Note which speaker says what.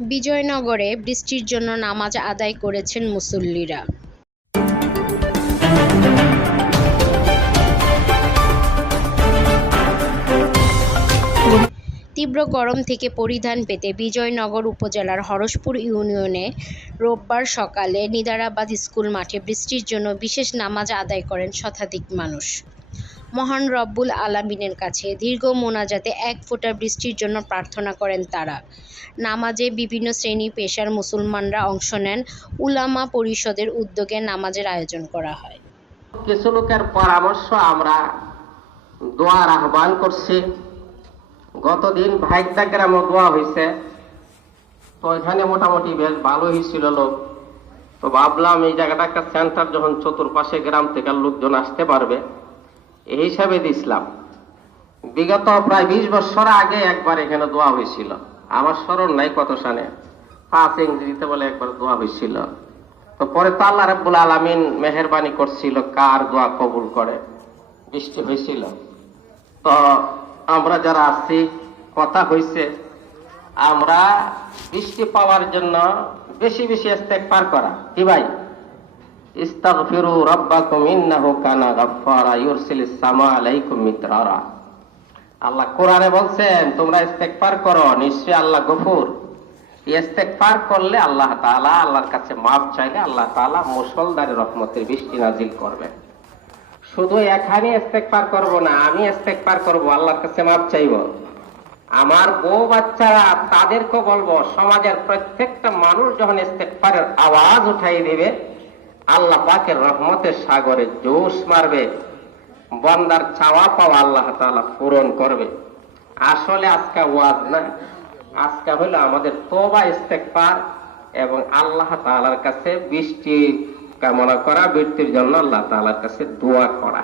Speaker 1: বিজয়নগরে বৃষ্টির জন্য নামাজ আদায় করেছেন মুসল্লিরা। তীব্র গরম থেকে পরিধান পেতে বিজয়নগর উপজেলার হরসপুর ইউনিয়নে রোববার সকালে নিদারাবাদ স্কুল মাঠে বৃষ্টির জন্য বিশেষ নামাজ আদায় করেন শতাধিক মানুষ। মহান রব্বুল আলামিনের কাছে দীর্ঘ মোনাজাতে এক ফোঁটা বৃষ্টির জন্য প্রার্থনা করেন তারা। নামাজে বিভিন্ন শ্রেণি পেশার মুসলমানরা অংশ নেন। উলামা পরিষদের উদ্যোগে নামাজের আয়োজন করা হয়।
Speaker 2: কিছু লোকের পরামর্শ আমরা দোয়ার আহ্বান করছি। গতদিন ভাইকদা গ্রামে দোয়া হয়েছে তো এখানে মোটামুটি বেশ ভালো হয়েছিল লোক। তো ভাবলাম এই জায়গাটা একটা সেন্টার যখন চতুর্পাশে গ্রাম থেকে লোকজন আসতে পারবে। এই হিসাবে দিছিলাম। বিগত প্রায় বিশ বছর আগে একবার এখানে দোয়া হয়েছিল। আমার স্মরণ নাই কত সালে। পাঁচ ইংরেজিতে বলে একবার দোয়া হয়েছিল। তো পরে তো আল্লাহ রাব্বুল আলামিন মেহেরবানি করছিল, কার দোয়া কবুল করে? বৃষ্টি হয়েছিল। তো আমরা যারা আছি, কথা হয়েছে আমরা বৃষ্টি পাওয়ার জন্য বেশি বেশি পার করা। কি ভাই? ইস্তাগফিরু রাব্বাকুম ইন্নাহু কানা গাফফারা ইউরসিলিস সামা আলাইকুম মিদরারা আল্লাহ কোরআনে বলছেন, তোমরা ইস্তেগফার করো, নিশ্চয়ই আল্লাহ গফুর। ইস্তেগফার করলে আল্লাহ তাআলা আল্লাহর কাছে মাপ চাইলে আল্লাহ তাআলা মুসলধারে রহমতের বৃষ্টি নাজিল করবেন শুধু এখানে ইস্তেগফার করব না, আমি ইস্তেগফার করব, আল্লাহর কাছে মাপ চাইব। আমার বউ বাচ্চারা তাদেরকে বলব, সমাজের প্রত্যেকটা মানুষ যখন ইস্তেগফারের আওয়াজ উঠাই দিবে আল্লাহ পাকের রহমতের সাগরে জোশ মারবে, বন্দার চাওয়া পাওয়া আল্লাহ তালা পূরণ করবে। আসলে আজকে ওয়াজ না, আজকে হলো আমাদের তোবা ইস্তেগফার এবং আল্লাহ তালার কাছে বৃষ্টি কামনা করা বৃত্তির জন্য আল্লাহ তালার কাছে দোয়া করা।